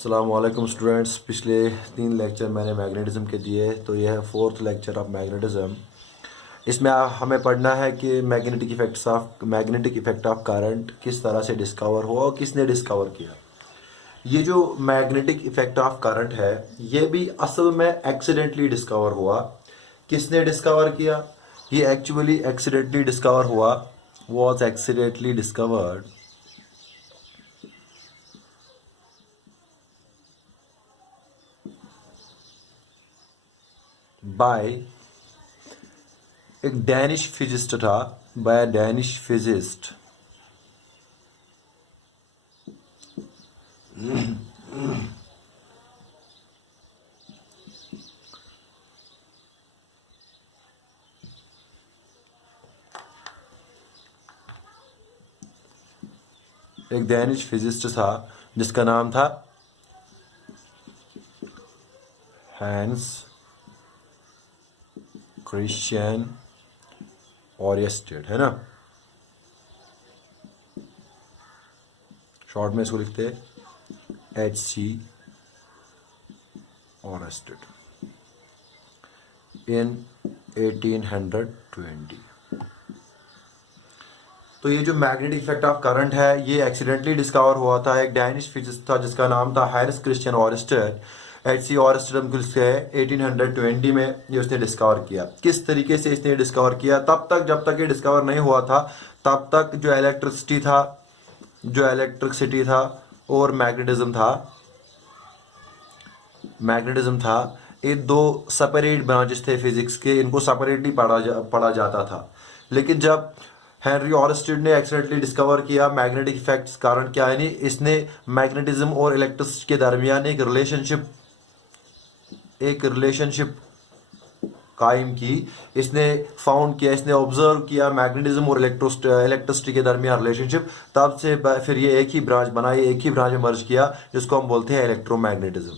अस्सलामुअलैकुम स्टूडेंट्स। पिछले 3 लेक्चर मैंने मैग्नेटिज्म के दिए, तो यह है 4th लेक्चर ऑफ मैग्नेटिज्म। इसमें हमें पढ़ना है कि मैग्नेटिक इफेक्ट ऑफ करंट किस तरह से डिस्कवर हुआ और किसने डिस्कवर किया। ये जो मैग्नेटिक इफेक्ट ऑफ करंट है, ये भी असल में एक्सीडेंटली डिस्कवर हुआ। किसने डिस्कवर किया? ये एक्चुअली एक्सीडेंटली डिस्कवर हुआ, वॉज एक्सीडेंटली डिस्कवर्ड बाय एक डैनिश फिजिस्ट था, बाय डैनिश फिजिस्ट एक डैनिश फिजिस्ट था जिसका नाम था हैंस क्रिश्चियन ओरिस्टेड, है ना। शॉर्ट में इसको लिखते हैं HC ओरिस्टेड इन 1820। तो ये जो मैग्नेटिक इफेक्ट ऑफ करंट है, ये एक्सीडेंटली डिस्कवर हुआ था। एक डैनिश फिजिस्ट था जिसका नाम था हैंस क्रिश्चियन ओरिस्टेड। HC ओरिस्टेड 1820 में ये उसने डिस्कवर किया। किस तरीके से इसने डिस्कवर किया? तब तक जब तक ये डिस्कवर नहीं हुआ था, तब तक जो इलेक्ट्रिसिटी था और मैग्नेटिज्म था, ये दो सेपरेट ब्रांचेस थे फिजिक्स के। इनको सेपरेटली पढ़ा जाता था। लेकिन जब हेनरी ओरिस्टेड ने एक्सीडेंटली डिस्कवर किया मैग्नेटिक इफेक्ट्स करंट क्या, यानी इसने मैग्नेटिज्म और इलेक्ट्रिसिटी के दरमियान एक रिलेशनशिप कायम की। इसने फाउंड किया, इसने ऑब्जर्व किया मैग्नेटिज्म और इलेक्ट्रिसिटी के दरमियान रिलेशनशिप। तब से फिर ये एक ही ब्रांच बनाई, एक ही ब्रांच में मर्ज किया, जिसको हम बोलते हैं इलेक्ट्रोमैग्नेटिज्म।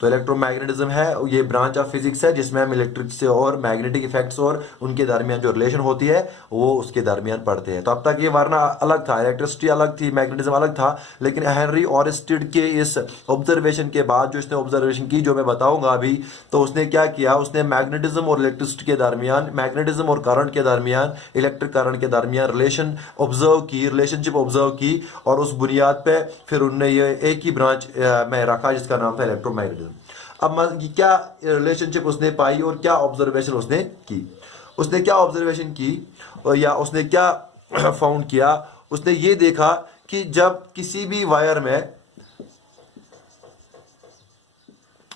तो इलेक्ट्रोमैग्नेटिज्म है, ये ब्रांच ऑफ फिजिक्स है जिसमें हम इलेक्ट्रिक से और मैग्नेटिक इफेक्ट्स और उनके दरमियान जो रिलेशन होती है वो उसके दरमियान पढ़ते हैं। तो अब तक ये वरना अलग था, इलेक्ट्रिसिटी अलग थी, मैग्नेटिज्म अलग था। लेकिन हेनरी ओरिस्टेड के इस ऑब्जर्वेशन के बाद, जो इसने ऑब्जर्वेशन की, जो मैं बताऊंगा अभी, तो उसने क्या किया, उसने मैग्नेटिज्म और इलेक्ट्रिसिटी के दरमियान, मैग्नेटिज्म और करंट के दरमियान, इलेक्ट्रिक करंट के दरमियान रिलेशनशिप ऑब्जर्व की, और उस बुनियाद पे फिर उन्होंने ये एक ही ब्रांच में रखा जिसका नाम था इलेक्ट्रोमैग्नेटिज्म। अब क्या रिलेशनशिप उसने पाई और क्या ऑब्जर्वेशन उसने की? उसने क्या ऑब्जर्वेशन की या उसने क्या फाउंड किया? उसने ये देखा कि जब किसी भी वायर में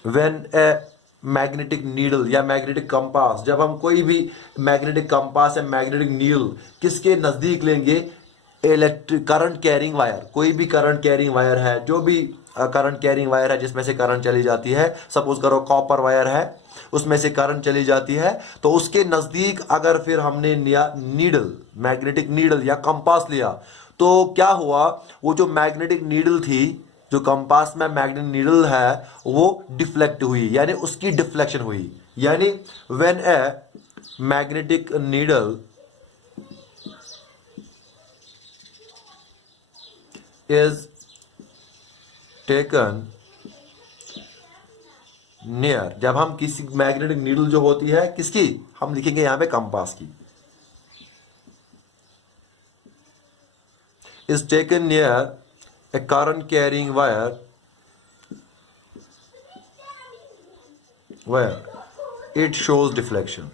व्हेन ए मैग्नेटिक नीडल या मैग्नेटिक कंपास, जब हम कोई भी मैग्नेटिक कंपास या मैग्नेटिक नीडल किसके नजदीक लेंगे, इलेक्ट्रिक करंट कैरिंग वायर, कोई भी करंट कैरिंग वायर है, जो भी करंट कैरिंग वायर है जिसमें से करंट चली जाती है, सपोज करो कॉपर वायर है, उसमें से करंट चली जाती है, तो उसके नजदीक अगर फिर हमने मैग्नेटिक नीडल या कंपास लिया, तो क्या हुआ, वो जो मैग्नेटिक नीडल थी, जो कंपास में मैग्नेटिक नीडल है, वो डिफ्लेक्ट हुई, यानी उसकी डिफ्लेक्शन हुई। यानी when a magnetic needle is taken near, जब हम किसी मैग्नेटिक नीडल जो होती है किसकी, हम लिखेंगे यहां पे कंपास की, is taken near A current carrying wire it shows deflection.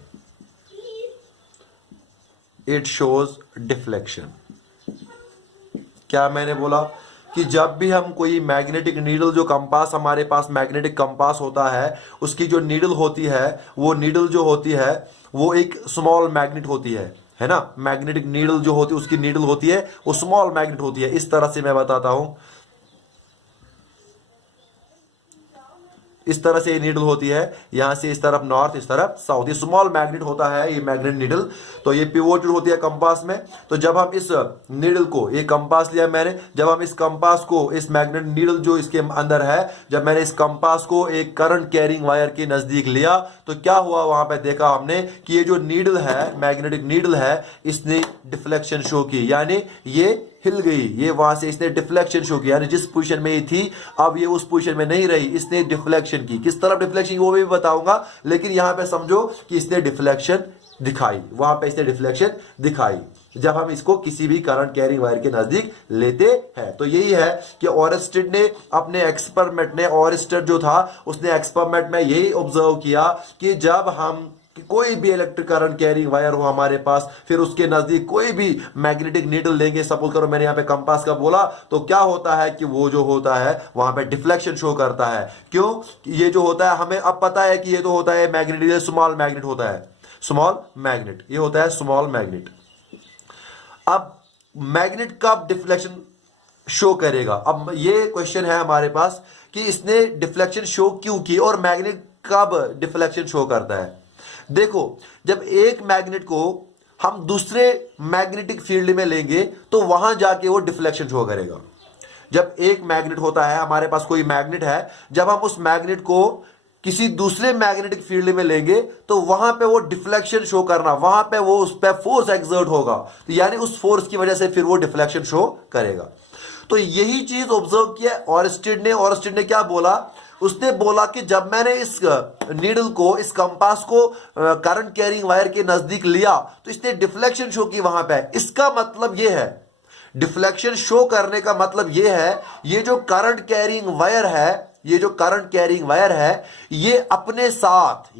क्या मैंने बोला कि जब भी हम कोई मैग्नेटिक नीडल, जो कंपास हमारे पास मैग्नेटिक कंपास होता है, उसकी जो नीडल होती है, वो नीडल जो होती है वो एक स्मॉल मैग्नेट होती है ना। मैग्नेटिक नीडल जो होती है, उसकी नीडल होती है वो स्मॉल मैग्नेट होती है। इस तरह से मैं बताता हूं, इस तरह से ये नीडल होती है, यहां से इस तरफ नॉर्थ, इस तरफ साउथ। ये स्मॉल मैग्नेट होता है ये मैग्नेट नीडल। तो ये पिवोटेड होती है कंपास में। तो जब हम इस नीडल को, ये कंपास लिया मैंने, जब हम इस कंपास को, इस मैग्नेट नीडल जो इसके अंदर है, जब मैंने इस कंपास को एक करंट कैरिंग वायर के नजदीक लिया तो क्या हुआ, वहां पे देखा हमने कि ये जो नीडल है, मैग्नेटिक नीडल है, इसने डिफ्लेक्शन शो की, यानी ये हिल गई। ये वहां से इसने डिफ्लेक्शन शो किया, यानी जिस पोजीशन में ये थी अब ये उस पोजीशन में नहीं रही, इसने डिफ्लेक्शन की। किस तरफ डिफ्लेक्शन वो भी बताऊंगा, लेकिन यहां पे समझो कि इसने डिफ्लेक्शन दिखाई, वहां पे इसने डिफ्लेक्शन दिखाई जब हम इसको किसी भी करंट कैरिंग वायर के नजदीक लेते हैं। तो यही है कि ऑरेस्टेड ने अपने एक्सपेरिमेंट में, ऑरेस्टेड जो था उसने एक्सपेरिमेंट में यही ऑब्जर्व किया कि जब हम कोई भी इलेक्ट्रिक करंट कैरिंग वायर हो हमारे पास, फिर उसके नजदीक कोई भी मैग्नेटिक नीडल लेंगे, सपोज करो मैंने यहां पे कंपास का बोला, तो क्या होता है कि वो जो होता है वहां पे डिफ्लेक्शन शो करता है। क्यों? ये जो होता है हमें अब पता है कि ये तो होता है मैग्नेट, स्मॉल मैग्नेट होता है, स्मॉल मैग्नेट, ये होता है स्मॉल मैग्नेट। अब मैग्नेट कब डिफ्लेक्शन शो करेगा? अब ये क्वेश्चन है हमारे पास कि इसने डिफ्लेक्शन शो क्यों की और मैग्नेट कब डिफ्लेक्शन शो करता है। देखो, जब एक मैग्नेट को हम दूसरे मैग्नेटिक फील्ड में लेंगे तो वहां जाके वो डिफ्लेक्शन शो करेगा। जब एक मैग्नेट होता है, हमारे पास कोई मैग्नेट है, जब हम उस मैग्नेट को किसी दूसरे मैग्नेटिक फील्ड में लेंगे तो वहां पे वो डिफ्लेक्शन शो करना, वहां पे वो उस पे फोर्स एक्सर्ट होगा, तो यानी उस फोर्स की वजह से फिर वो डिफ्लेक्शन शो करेगा। तो यही चीज ऑब्जर्व किया ऑरेस्टेड ने। ऑरेस्टेड ने क्या बोला? उसने बोला कि जब मैंने इस नीडल को, इस कंपास को करंट कैरिंग वायर के नजदीक लिया तो इसने डिफ्लेक्शन शो की वहां पे। इसका मतलब यह है, डिफ्लेक्शन शो करने का मतलब यह है, ये जो करंट कैरिंग वायर है, ये जो करंट कैरिंग वायर है, ये अपने साथ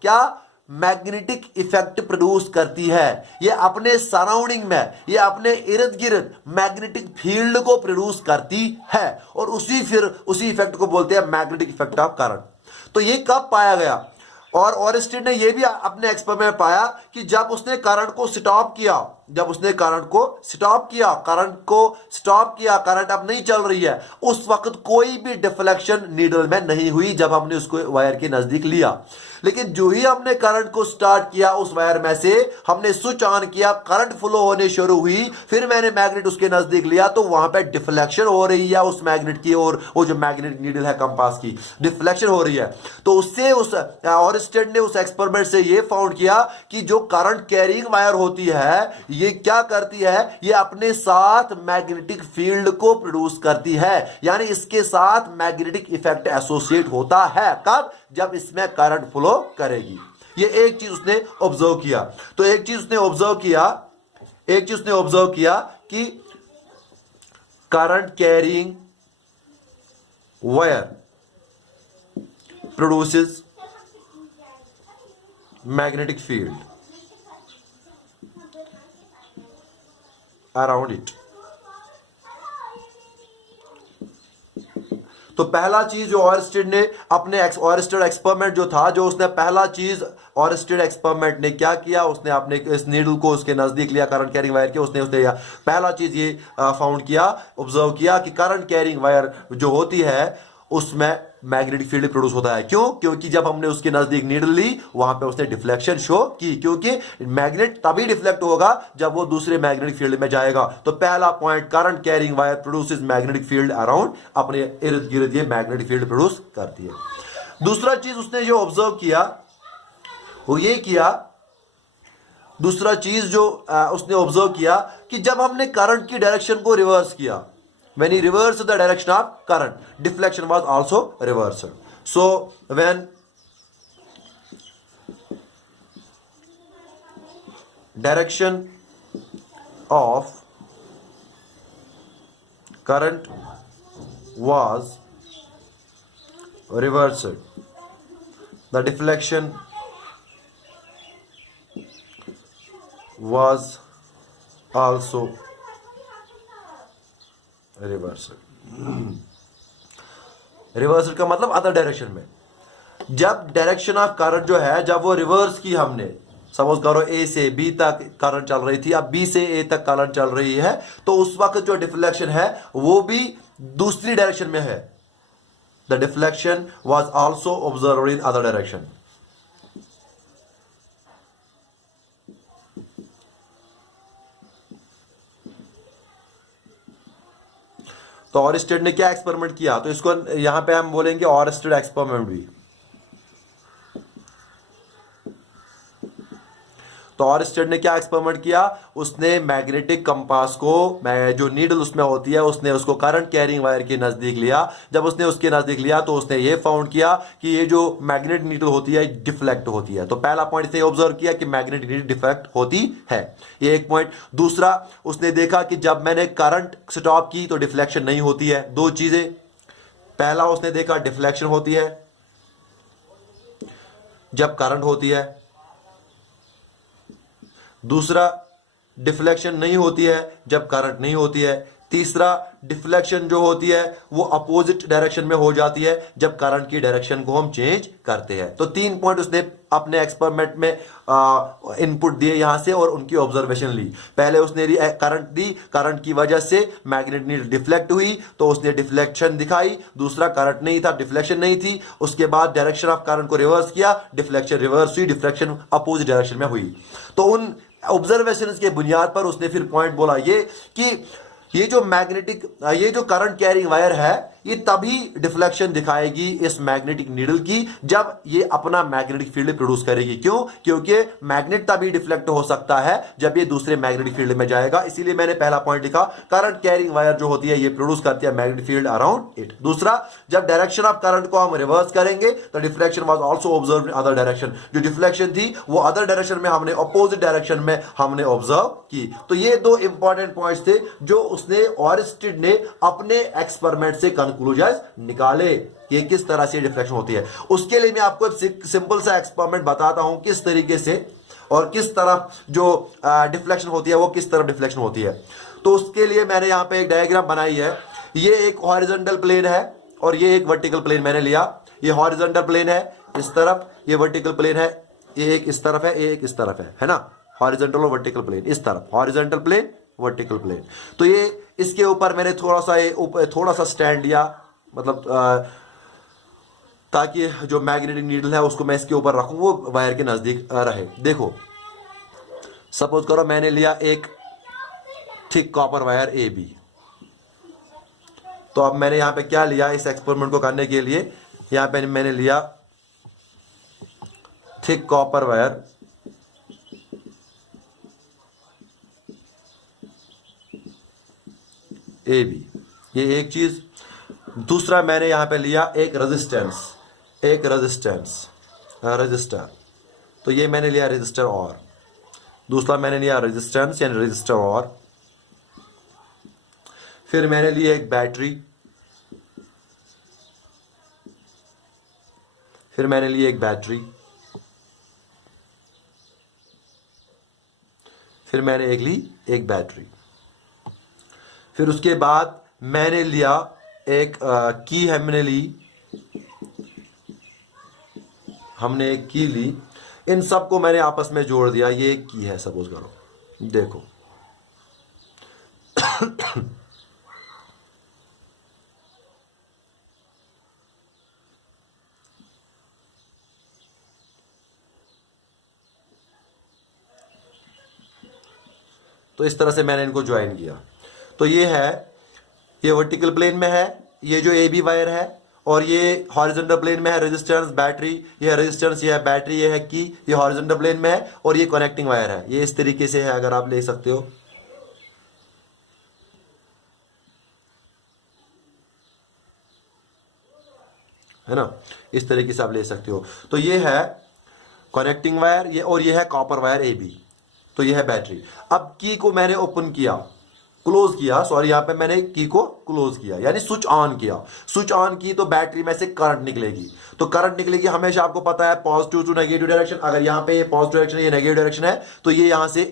क्या मैग्नेटिक इफेक्ट प्रोड्यूस करती है। ये अपने सराउंडिंग में, ये अपने इर्द गिर्द मैग्नेटिक फील्ड को प्रोड्यूस करती है और उसी इफेक्ट को बोलते हैं मैग्नेटिक इफेक्ट ऑफ करंट। तो ये कब पाया गया? और ऑरेस्टेड ने यह भी अपने एक्सपेरिमेंट में पाया कि जब उसने करंट को स्टॉप किया, करंट अब नहीं चल रही है, उस वक्त कोई भी डिफ्लेक्शन नीडल में नहीं हुई जब हमने उसको वायर के नजदीक लिया। लेकिन जो ही हमने करंट को स्टार्ट किया, उस वायर में से हमने स्विच ऑन किया, करंट फ्लो होने शुरू हुई, फिर मैंने मैग्नेट उसके नजदीक लिया तो वहां पे डिफ्लेक्शन हो रही है उस मैग्नेट की, और वो जो मैग्नेटिक नीडल है कंपास की, डिफ्लेक्शन हो रही है। तो उससे ऑरेस्टेड ने उस एक्सपेरिमेंट से ये फाउंड किया कि जो करंट कैरिंग वायर होती है ये क्या करती है, ये अपने साथ मैग्नेटिक फील्ड को प्रोड्यूस करती है, यानी इसके साथ मैग्नेटिक इफेक्ट एसोसिएट होता है। कब? जब इसमें करंट फ्लो करेगी। ये एक चीज उसने ऑब्जर्व किया। तो एक चीज उसने ऑब्जर्व किया कि current carrying wire produces magnetic field around it. तो पहला चीज जो ऑरेस्टेड ने अपने ऑरेस्टेड एक्सपेरिमेंट जो था, जो उसने पहला चीज ऑरेस्टेड एक्सपेरिमेंट ने क्या किया, उसने अपने इस नीडल को उसके नजदीक लिया करंट कैरिंग वायर के, उसने पहला चीज ये फाउंड किया, ऑब्जर्व किया कि करंट कैरिंग वायर जो होती है उसमें मैग्नेटिक फील्ड प्रोड्यूस होता है। क्यों? क्योंकि जब हमने उसके नजदीक नीडल ली वहां पे उसने डिफ्लेक्शन शो की, क्योंकि मैग्नेट तभी डिफ्लेक्ट होगा जब वो दूसरे मैग्नेटिक फील्ड में जाएगा। तो पहला point, current carrying wire produces magnetic field around, अपने इर्द गिर्द ये मैग्नेटिक फील्ड प्रोड्यूस करती है। दूसरा चीज उसने जो ऑब्जर्व किया वो ये किया, दूसरा चीज जो उसने ऑब्जर्व किया कि जब हमने करंट की डायरेक्शन को रिवर्स किया, when he reversed the direction of current, deflection was also reversed. So when direction of current was reversed, the deflection was also reversal का मतलब अदर डायरेक्शन में। जब डायरेक्शन ऑफ करंट जो है, जब वो रिवर्स की हमने, सपोज करो ए से बी तक करंट चल रही थी, अब बी से ए तक करंट चल रही है, तो उस वक्त जो डिफ्लेक्शन है वो भी दूसरी डायरेक्शन में है। The deflection was also observe in other direction. तो ऑरस्टेड ने क्या एक्सपेरिमेंट किया, तो इसको यहां पे हम बोलेंगे ऑरस्टेड एक्सपेरिमेंट भी। तो ऑरस्टेड ने क्या एक्सपेरिमेंट किया, उसने मैग्नेटिक कंपास को, जो नीडल उसमें होती है, उसने उसको करंट कैरिंग वायर के नजदीक लिया। जब उसने उसके नजदीक लिया तो उसने ये फाउंड किया कि ये जो मैग्नेटिक नीडल होती है डिफ्लेक्ट होती है। तो पहला पॉइंट से ऑब्जर्व किया कि मैग्नेटिक नीडल डिफ्लेक्ट होती है, ये एक पॉइंट। दूसरा, उसने देखा कि जब मैंने करंट स्टॉप की तो डिफ्लेक्शन नहीं होती है। दो चीजें, पहला उसने देखा डिफ्लेक्शन होती है जब करंट होती है, दूसरा डिफ्लेक्शन नहीं होती है जब करंट नहीं होती है, तीसरा डिफ्लेक्शन जो होती है वो अपोजिट डायरेक्शन में हो जाती है जब करंट की डायरेक्शन को हम चेंज करते हैं। तो 3 पॉइंट उसने अपने एक्सपेरिमेंट में इनपुट दिए यहां से और उनकी ऑब्जर्वेशन ली। पहले उसने करंट दी, करंट की वजह से मैग्नेट नीडल डिफ्लेक्ट हुई तो उसने डिफ्लेक्शन दिखाई। दूसरा, करंट नहीं था, डिफ्लेक्शन नहीं थी। उसके बाद डायरेक्शन ऑफ करंट को रिवर्स किया, डिफ्लेक्शन रिवर्स हुई, डिफ्लेक्शन अपोजिट डायरेक्शन में हुई। तो उन ऑब्जर्वेशन के बुनियाद पर उसने फिर पॉइंट बोला ये कि ये जो करंट कैरिंग वायर है ये तभी डिफ्लेक्शन दिखाएगी इस मैग्नेटिक नीडल की जब ये अपना मैग्नेटिक फील्ड प्रोड्यूस करेगी। क्यों? क्योंकि मैग्नेट तभी डिफ्लेक्ट हो सकता है जब ये दूसरे मैग्नेटिक फील्ड में जाएगा। इसीलिए मैंने पहला पॉइंट लिखा, करंट कैरिंग वायर जो होती है ये प्रोड्यूस करती है मैग्नेटिक फील्ड अराउंड इट। दूसरा, जब डायरेक्शन ऑफ करंट को हम रिवर्स करेंगे तो deflection was also observe in other direction. जो डिफ्लेक्शन थी वो अदर डायरेक्शन में हमने, अपोजिट डायरेक्शन में हमने ऑब्जर्व की। तो ये 2 इंपॉर्टेंट पॉइंट्स थे जो उसने ऑरस्टेड ने अपने एक्सपेरिमेंट से कंक्लूजन निकाले कि किस तरह से डिफ्लेक्शन होती है। उसके लिए मैं आपको एक सिंपल सा एक्सपेरिमेंट बताता हूं किस तरीके से और किस तरफ जो डिफ्लेक्शन होती है वो किस तरफ डिफ्लेक्शन होती है। तो उसके लिए मैंने यहां पे एक डायग्राम बनाई है। ये एक हॉरिजॉन्टल प्लेन है और ये एक वर्टिकल प्लेन मैंने लिया। ये हॉरिजॉन्टल प्लेन है इस तरफ, ये वर्टिकल प्लेन है, ये एक इस तरफ है, ये एक इस तरफ है ना। हॉरिजॉन्टल और वर्टिकल प्लेन इस तरफ, हॉरिजॉन्टल प्लेन, वर्टिकल प्लेन। तो ये इसके ऊपर मैंने थोड़ा सा स्टैंड लिया, मतलब ताकि जो मैग्नेटिक नीडल है उसको मैं इसके ऊपर रखूं, वो वायर के नजदीक रहे। देखो, सपोज करो मैंने लिया एक thick copper wire A B. तो अब मैंने यहां पे क्या लिया इस एक्सपेरिमेंट को करने के लिए, यहां पे मैंने लिया thick copper wire A B, ये एक चीज। दूसरा, मैंने यहां पे लिया एक रजिस्टर। तो ये मैंने लिया रजिस्टर और। दूसरा मैंने लिया रेजिस्टेंस यानी रजिस्टर और। फिर मैंने लिया एक बैटरी। फिर मैंने ली एक बैटरी। फिर मैंने एक बैटरी। फिर उसके बाद मैंने लिया एक की, हमने एक की ली। इन सबको मैंने आपस में जोड़ दिया, ये एक की है सपोज करो, देखो। तो इस तरह से मैंने इनको ज्वाइन किया। तो ये है, ये वर्टिकल प्लेन में है ये जो ए बी वायर है, और ये हॉरिजॉन्टल प्लेन में है रेजिस्टेंस, बैटरी, ये है रेजिस्टेंस, ये है बैटरी, ये है की, ये हॉरिजॉन्टल प्लेन में है, और ये कनेक्टिंग वायर है। ये इस तरीके से है, अगर आप ले सकते हो। है ना, इस तरीके से आप ले सकते हो। तो ये है कनेक्टिंग वायर, ये, और ये है कॉपर वायर ए बी। तो ये है बैटरी। अब की को मैंने ओपन किया, क्लोज किया, सॉरी, यहां पे मैंने की को क्लोज किया यानी स्विच ऑन किया। स्विच ऑन की तो बैटरी में से करंट निकलेगी। तो करंट निकलेगी हमेशा, आपको पता है, पॉजिटिव टू नेगेटिव डायरेक्शन। अगर यहां पे पॉजिटिव डायरेक्शन है, ये नेगेटिव डायरेक्शन है, तो ये यहां से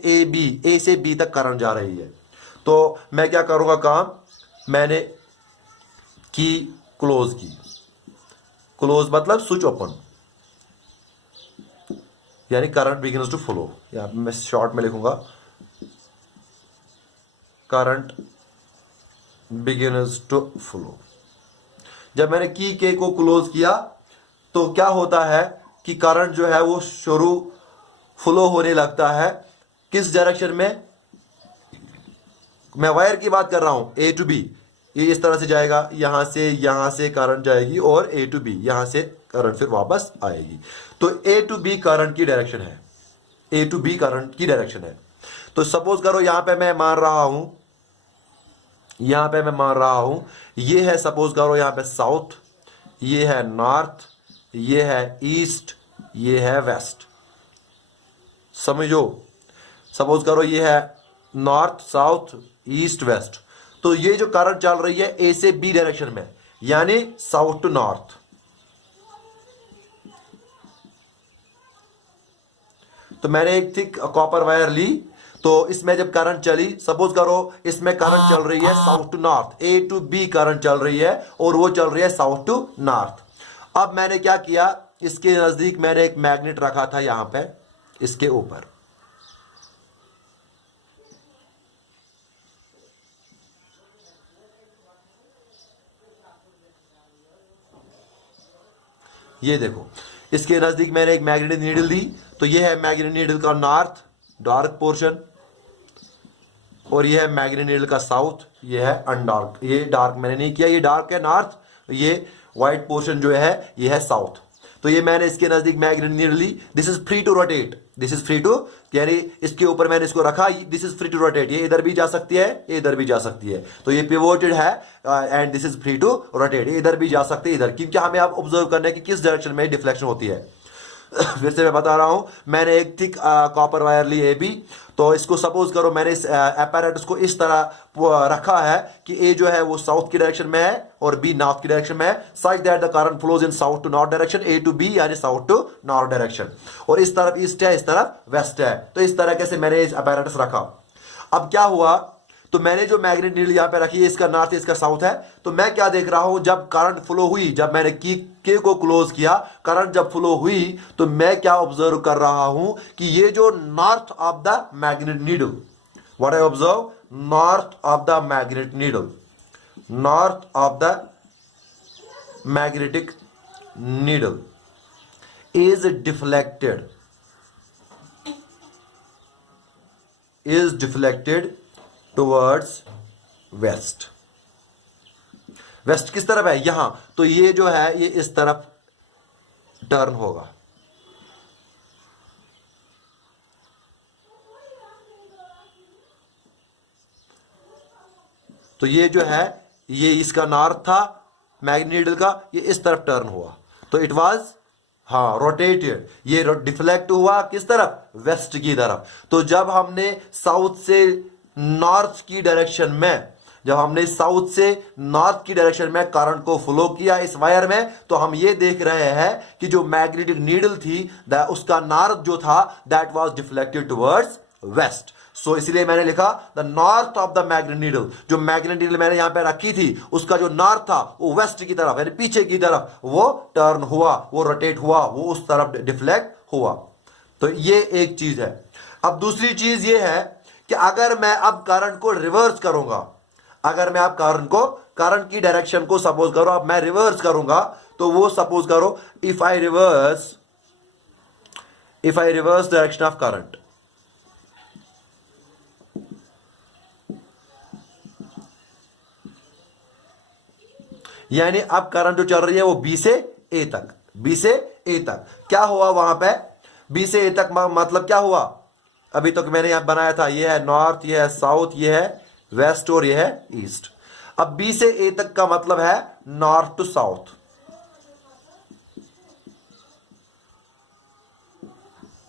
ए से बी तक करंट जा रही है। तो मैं क्या करूंगा काम, मैंने की क्लोज की, क्लोज मतलब स्विच ओपन, यानी करंट बिगिंस टू फ्लो। या मैं शॉर्ट में लिखूंगा, करंट बिगिंस टू फ्लो। जब मैंने की के को क्लोज किया तो क्या होता है कि करंट जो है वो शुरू फ्लो होने लगता है किस डायरेक्शन में, मैं वायर की बात कर रहा हूं, ए टू बी। ये इस तरह से जाएगा, यहां से करंट जाएगी और ए टू बी, यहां से करंट फिर वापस आएगी। तो ए टू बी करंट की डायरेक्शन है, ए टू बी करंट की डायरेक्शन है। तो सपोज करो यहां पे मैं मान रहा हूं, ये है सपोज करो यहां पे साउथ, ये है नॉर्थ, ये है ईस्ट, ये है वेस्ट। समझो, सपोज करो ये है नॉर्थ साउथ ईस्ट वेस्ट। तो ये जो करंट चल रही है ए से बी डायरेक्शन में, यानी साउथ टू नॉर्थ। तो मैंने एक थिक कॉपर वायर ली, तो इसमें जब करंट चली, सपोज करो इसमें करंट चल रही है south to north, A to B current चल रही है और वो चल रही है साउथ टू नॉर्थ। अब मैंने क्या किया, इसके नजदीक मैंने एक मैग्नेट रखा था यहां पे, इसके ऊपर। ये देखो, इसके नजदीक मैंने एक मैग्नेटिक नीडल दी। तो ये है मैग्नेटिक नीडल का नॉर्थ डार्क पोर्शन और ये है मैग्नेटिक नीडल का साउथ, ये है अनडार्क। ये डार्क मैंने नहीं किया, ये डार्क है नॉर्थ, ये व्हाइट पोर्शन जो है ये है साउथ। तो ये मैंने इसके नजदीक मैग्नेटिक नीडल ली। This is free to rotate, this is free to, यानी इसके ऊपर मैंने इसको रखा, this is free to rotate. ये इधर भी जा सकती है, ये इधर भी जा सकती है। तो ये पिवोटेड है and this is free to rotate. ये इधर भी जा सकती है, इधर, क्योंकि हमें आप ऑब्जर्व करना है कि किस डायरेक्शन में डिफ्लेक्शन होती है। फिर से मैं बता रहा हूं, मैंने एक थिक कॉपर वायर ली ए बी। तो इसको सपोज करो मैंने इस apparatus को इस तरह रखा है कि ए जो है वो साउथ की डायरेक्शन में है और बी नॉर्थ की डायरेक्शन में है, such that the current flows in south to north direction, A to B यानी साउथ टू नॉर्थ डायरेक्शन। और इस तरफ ईस्ट है, इस तरफ वेस्ट है। तो इस तरह से मैंने इस apparatus रखा। अब क्या हुआ, तो मैंने जो मैग्नेट नीडल यहां पे रखी है, इसका नॉर्थ इसका साउथ है। तो मैं क्या देख रहा हूं, जब करंट फ्लो हुई, जब मैंने की के को क्लोज किया, करंट जब फ्लो हुई, तो मैं क्या ऑब्जर्व कर रहा हूं कि ये जो north of the magnet needle, what I observe, north of the magnet needle, north of the magnetic needle is deflected towards west. West किस तरफ है, यहां। तो ये जो है ये इस तरफ टर्न होगा। तो ये जो है ये इसका नॉर्थ था मैग्नेट नीडल का, ये इस तरफ टर्न हुआ। तो इट वाज रोटेटेड, ये डिफ्लेक्ट हुआ किस तरफ, वेस्ट की तरफ। तो जब हमने साउथ से नॉर्थ की डायरेक्शन में, जब हमने साउथ से नॉर्थ की डायरेक्शन में करंट को फ्लो किया इस वायर में, तो हम ये देख रहे हैं कि जो मैग्नेटिक नीडल थी उसका नॉर्थ जो था that was deflected towards west. So इसलिए मैंने लिखा the north of the magnet needle. जो मैग्नेट नीडल मैंने यहां पे रखी थी उसका जो नॉर्थ था वो वेस्ट की तरफ यानी पीछे की तरफ वो टर्न हुआ, वो रोटेट हुआ, वो उस तरफ डिफ्लेक्ट हुआ। तो ये एक चीज है। अब दूसरी चीज ये है कि अगर मैं अब करंट को रिवर्स करूंगा, अगर मैं अब करंट की डायरेक्शन को सपोज करो अब मैं रिवर्स करूंगा, तो वो सपोज करो if I reverse direction of current, यानी अब करंट जो चल रही है वो बी से ए तक, बी से ए तक। क्या हुआ वहां पे, बी से ए तक मतलब क्या हुआ, अभी तक मैंने यहां बनाया था, ये है नॉर्थ, ये है साउथ, ये है वेस्ट और ये है ईस्ट। अब बी से ए तक का मतलब है north to south,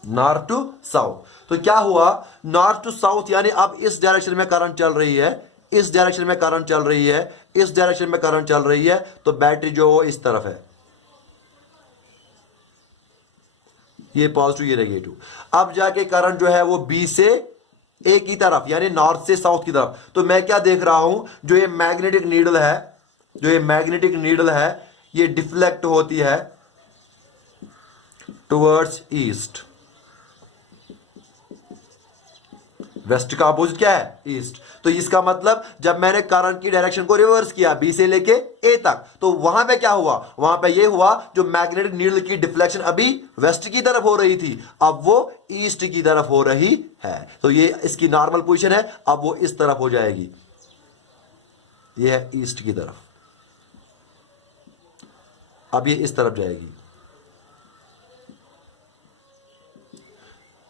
north to south. तो क्या हुआ, नॉर्थ टू साउथ यानी अब इस डायरेक्शन में करंट चल रही है, इस डायरेक्शन में करंट चल रही है, इस डायरेक्शन में करंट चल रही है। तो बैटरी जो वो इस तरफ है, ये पॉजिटिव ये नेगेटिव। अब जाके करंट जो है वो बी से ए की तरफ यानी नॉर्थ से साउथ की तरफ। तो मैं क्या देख रहा हूं, जो ये मैग्नेटिक नीडल है, जो ये मैग्नेटिक नीडल है ये डिफ्लेक्ट होती है टुवर्ड्स ईस्ट, वेस्ट का अपोजिट क्या है? ईस्ट। तो इसका मतलब जब मैंने करंट की डायरेक्शन को रिवर्स किया बी से लेके ए तक, तो वहां पे क्या हुआ? वहां पे ये हुआ जो मैग्नेटिक नीडल की डिफ्लेक्शन अभी वेस्ट की तरफ हो रही थी, अब वो ईस्ट की तरफ हो रही है। तो ये इसकी नॉर्मल पोजीशन है, अब वो इस तरफ हो जाएगी, ये है ईस्ट की तरफ, अब ये इस तरफ जाएगी,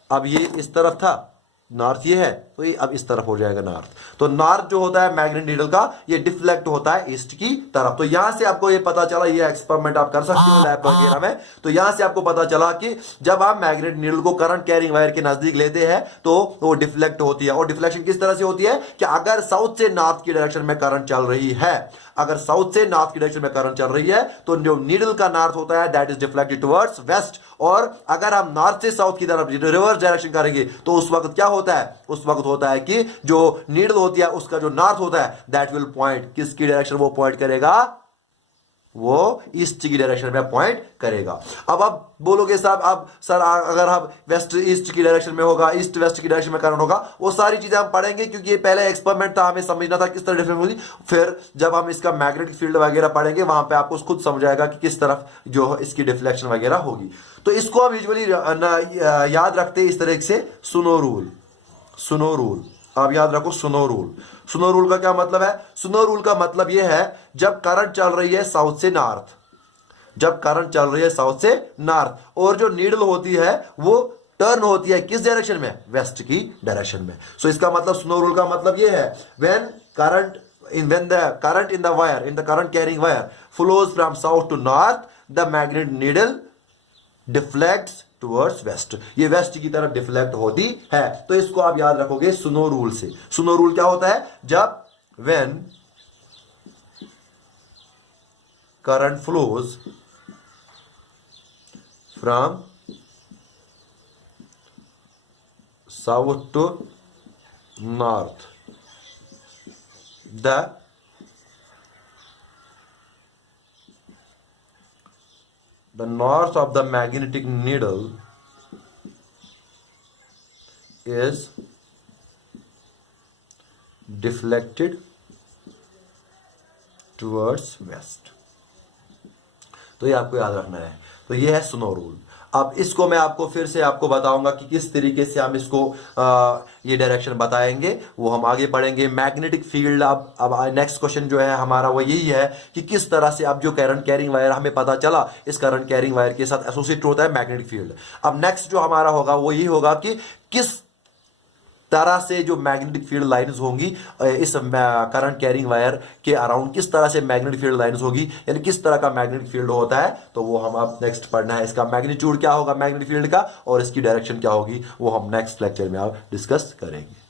अब ये इस तरफ था, नॉर्थ ये है, तो ये अब इस तरफ हो जाएगा नॉर्थ। तो नॉर्थ जो होता है मैग्नेटिक नीडल का, ये डिफ्लेक्ट होता है ईस्ट की तरफ। तो यहां से आपको ये पता चला, ये एक्सपेरिमेंट आप कर सकते हो लैब वगैरह में, तो यहां से आपको पता चला कि जब आप मैग्नेटिक नीडल को करंट कैरिंग वायर के नजदीक लेते हैं तो वो डिफ्लेक्ट होती है। और डिफ्लेक्शन किस तरह से होती है कि अगर साउथ से नॉर्थ की डायरेक्शन में करंट चल रही है, अगर साउथ से नॉर्थ की डायरेक्शन में करंट चल रही है, तो जो नीडल का नॉर्थ होता है that is deflected towards waste. और अगर हम नॉर्थ से साउथ की तरफ रिवर्स डायरेक्शन करेंगे तो उस वक्त क्या होता है? उस वक्त होता है कि जो नीडल होती है उसका जो नॉर्थ होता है दैट विल पॉइंट, किसकी डायरेक्शन वो पॉइंट करेगा? वो ईस्ट की डायरेक्शन में पॉइंट करेगा। अब आप बोलोगे साहब, अब सर अगर हम वेस्ट ईस्ट की डायरेक्शन में होगा, ईस्ट वेस्ट की डायरेक्शन में करंट होगा, वो सारी चीजें हम पढ़ेंगे क्योंकि ये पहले एक्सपेरिमेंट था, हमें समझना था किस तरह डिफरेंस होगी। फिर जब हम इसका मैग्नेटिक फील्ड वगैरह पढ़ेंगे वहां पे आपको खुद समझ आएगा कि किस तरफ जो इसकी डिफ्लेक्शन वगैरह होगी। तो इसको हम यूजुअली याद रखते हैं इस तरह से, सुनो रूल। सुनो रूल आप याद रखो, सुनो रूल। सुनो रूल का क्या मतलब है? सुनो रूल का मतलब यह है जब करंट चल रही है साउथ से नॉर्थ, जब करंट चल रही है साउथ से नॉर्थ और जो नीडल होती है वो टर्न होती है किस डायरेक्शन में? वेस्ट की डायरेक्शन में। सो इसका मतलब, सुनो रूल का मतलब यह है when the current in the wire, in the current carrying wire flows from south to north, the magnetic needle deflects towards waste, ये वेस्ट की तरफ डिफ्लेक्ट होती है। तो इसको आप याद रखोगे सुनो रूल से। सुनो रूल क्या होता है? जब when current flows from south to north, the north of the magnetic needle is deflected towards west। तो ये आपको याद रखना है। तो ये है सुनो रूल। अब इसको मैं आपको फिर से आपको बताऊंगा कि किस तरीके से हम इसको ये डायरेक्शन बताएंगे, वो हम आगे पढ़ेंगे। मैग्नेटिक फील्ड, अब नेक्स्ट क्वेश्चन जो है हमारा वो यही है कि किस तरह से अब जो करंट कैरिंग वायर हमें पता चला, इस करंट कैरिंग वायर के साथ एसोसिएट होता है मैग्नेटिक फील्ड। अब नेक्स्ट जो हमारा होगा वो यही होगा कि किस तरह से जो मैग्नेटिक फील्ड लाइंस होंगी इस करंट कैरिंग वायर के अराउंड, किस तरह से मैग्नेटिक फील्ड लाइंस होगी, यानी किस तरह का मैग्नेटिक फील्ड होता है। तो वो हम अब नेक्स्ट पढ़ना है, इसका मैग्नीट्यूड क्या होगा मैग्नेटिक फील्ड का और इसकी डायरेक्शन क्या होगी, वो हम नेक्स्ट लेक्चर में आप डिस्कस करेंगे।